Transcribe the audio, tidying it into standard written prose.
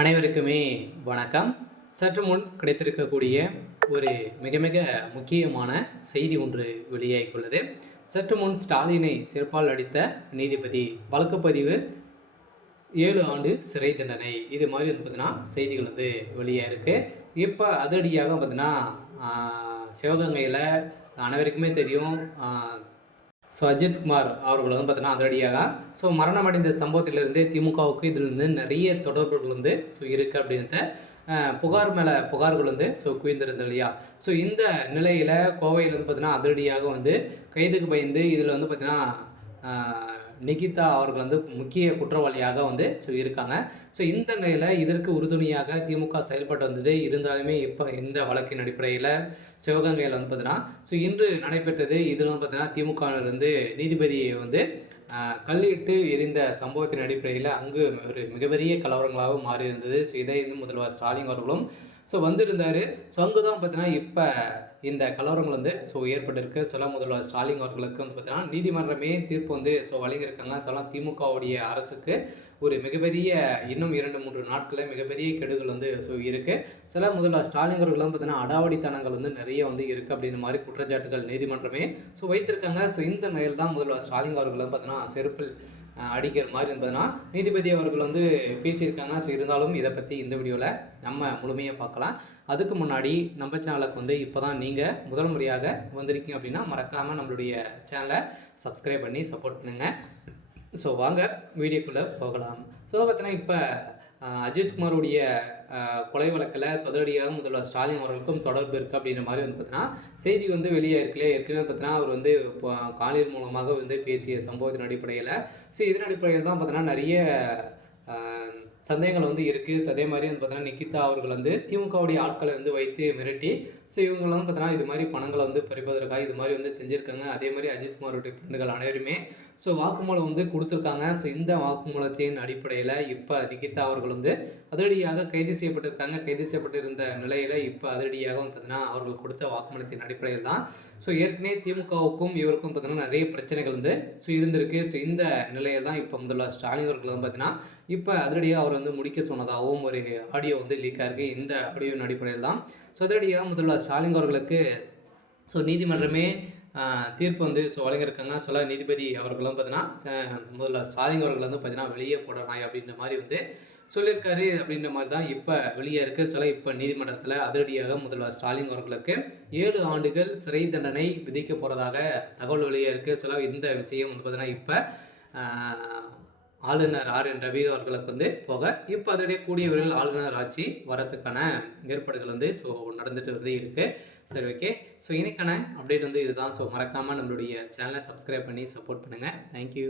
அனைவருக்குமே வணக்கம். சற்று முன் கிடைத்திருக்கக்கூடிய ஒரு மிக மிக முக்கியமான செய்தி ஒன்று வெளியாகியுள்ளது. சற்று முன் ஸ்டாலினை செருப்பால் அடித்த நீதிபதி வழக்குப்பதிவு 7 ஆண்டு சிறை தண்டனை, இது மாதிரி பார்த்தீங்கன்னா செய்திகள் வெளியாயிருக்கு. இப்போ அதிரடியாக பார்த்தீங்கன்னா சிவகங்கையில் அனைவருக்குமே தெரியும். அஜித்குமார் அவர்கள் பார்த்தீங்கன்னா அதிரடியாக மரணமடைந்த சம்பவத்திலிருந்தே திமுகவுக்கு இதிலிருந்து நிறைய தொடர்புகள் இருக்குது அப்படின்றத புகார் மேலே புகார்கள் குவிந்திருந்தது இல்லையா. இந்த நிலையில் கோவையில் பார்த்தீங்கன்னா அதிரடியாக கைதுக்கு பயந்து இதில் பார்த்தீங்கன்னா நிகிதா அவர்கள் முக்கிய குற்றவாளியாக இருக்காங்க. இந்த நிலையில் இதற்கு உறுதுணையாக திமுக செயல்பட்டு வந்தது. இருந்தாலுமே இப்போ இந்த வழக்கின் அடிப்படையில் சிவகங்கையில் பார்த்தீங்கன்னா இன்று நடைபெற்றது. இதில் பார்த்தீங்கன்னா திமுகவிலிருந்து நீதிபதியை கல்லிட்டு எரிந்த சம்பவத்தின் அடிப்படையில் அங்கு ஒரு மிகப்பெரிய கலவரங்களாக மாறி இருந்தது. இதை முதல்வர் ஸ்டாலின் அவர்களும் வந்திருந்தார். அங்கு தான் பார்த்தீங்கன்னா இப்போ இந்த கலவரங்கள் ஏற்பட்டிருக்கு. முதல்வர் ஸ்டாலின் அவர்களுக்கு பார்த்தீங்கன்னா நீதிமன்றமே தீர்ப்பு வழங்கியிருக்காங்க. திமுகவுடைய அரசுக்கு ஒரு மிகப்பெரிய இன்னும் 2-3 நாட்களில் மிகப்பெரிய கெடுகள் இருக்குது. முதல்வர் ஸ்டாலின் அவர்கள் பார்த்தீங்கன்னா அடாவடித்தனங்கள் நிறைய இருக்குது அப்படின்ற மாதிரி குற்றச்சாட்டுகள் நீதிமன்றமே வைத்திருக்காங்க. இந்த நிலையில் தான் முதல்வர் ஸ்டாலின் அவர்கள் பார்த்தீங்கன்னா செருப்பில் அடிக்கிற மாதிரி இருந்ததுன்னா நீதிபதி அவர்கள் பேசியிருக்காங்க. இருந்தாலும் இதை பற்றி இந்த வீடியோவில் நம்ம முழுமையாக பார்க்கலாம். அதுக்கு முன்னாடி நம்ம சேனலுக்கு இப்போ தான் நீங்கள் முதல் முறையாக வந்திருக்கீங்க அப்படின்னா மறக்காமல் நம்மளுடைய சேனலை சப்ஸ்கிரைப் பண்ணி சப்போர்ட் பண்ணுங்கள். வாங்க வீடியோக்குள்ளே போகலாம். பார்த்தீங்கன்னா இப்போ அஜித்குமாருடைய கொலை வழக்கில் சதுரடியாக முதல்வர் ஸ்டாலின் அவர்களுக்கும் தொடர்பு இருக்குது அப்படின்ற மாதிரி பார்த்தீங்கன்னா செய்தி வெளியாக இருக்குல்ல. ஏற்கனவே பார்த்தீங்கன்னா அவர் இப்போ காலையில் மூலமாக பேசிய சம்பவத்தின் அடிப்படையில் இதன் அடிப்படையில் தான் பார்த்தீங்கன்னா நிறைய சந்தேகங்கள் இருக்குது. அதே மாதிரி பார்த்தீங்கன்னா நிகிதா அவர்கள் திமுகவுடைய ஆட்களை வைத்து மிரட்டி இவங்களும் பார்த்தீங்கன்னா இது மாதிரி பணங்களை பறிப்பதற்காக இது மாதிரி செஞ்சுருக்காங்க. அதே மாதிரி அஜித்குமாருடைய ஃப்ரெண்டுகள் அனைவருமே வாக்குமூலம் கொடுத்துருக்காங்க. இந்த வாக்குமூலத்தின் அடிப்படையில் இப்போ நிகிதா அவர்கள் அதிரடியாக கைது செய்யப்பட்டிருக்காங்க. கைது செய்யப்பட்டிருந்த நிலையில் இப்போ அதிரடியாக பார்த்தீங்கன்னா அவர்கள் கொடுத்த வாக்குமூலத்தின் அடிப்படையில் தான் ஏற்கனவே திமுகவுக்கும் இவருக்கும் பார்த்தீங்கன்னா நிறைய பிரச்சனைகள் இருந்திருக்கு. இந்த நிலையில் தான் இப்போ முதல்வர் ஸ்டாலின் அவர்கள் பார்த்தீங்கன்னா இப்போ அதிரடியாக அவர் முடிக்க சொன்னதாகவும் ஒரு ஆடியோ லீக் ஆகிருக்கு. இந்த ஆடியோவின் அடிப்படையில் தான் அதிரடியாக முதல்வர் ஸ்டாலின் அவர்களுக்கு நீதிமன்றமே தீர்ப்பு வழங்கியிருக்காங்க. நீதிபதி அவர்களும் பார்த்தீங்கன்னா முதல்வர் ஸ்டாலின் அவர்கள் பார்த்தீங்கன்னா வெளியே போடணும் அப்படின்ற மாதிரி சொல்லியிருக்காரு. அப்படின்ற மாதிரி தான் இப்போ வெளியே இருக்குது. இப்போ நீதிமன்றத்தில் அதிரடியாக முதல்வர் ஸ்டாலின் அவர்களுக்கு 7 ஆண்டுகள் சிறை தண்டனை விதிக்க போகிறதாக தகவல் வெளியே இருக்குது. இந்த விஷயம் பார்த்தீங்கன்னா இப்போ ஆளுநர் RN ரவி அவர்களுக்கு போக இப்போ அதோடைய கூடிய விரைவில் ஆளுநர் ஆட்சி வரத்துக்கான ஏற்பாடுகள் நடந்துட்டு இருக்குது. சரி, ஓகே. இன்னைக்கான அப்டேட் இதுதான். மறக்காமல் நம்மளுடைய சேனலை சப்ஸ்கிரைப் பண்ணி சப்போர்ட் பண்ணுங்கள். தேங்க்யூ.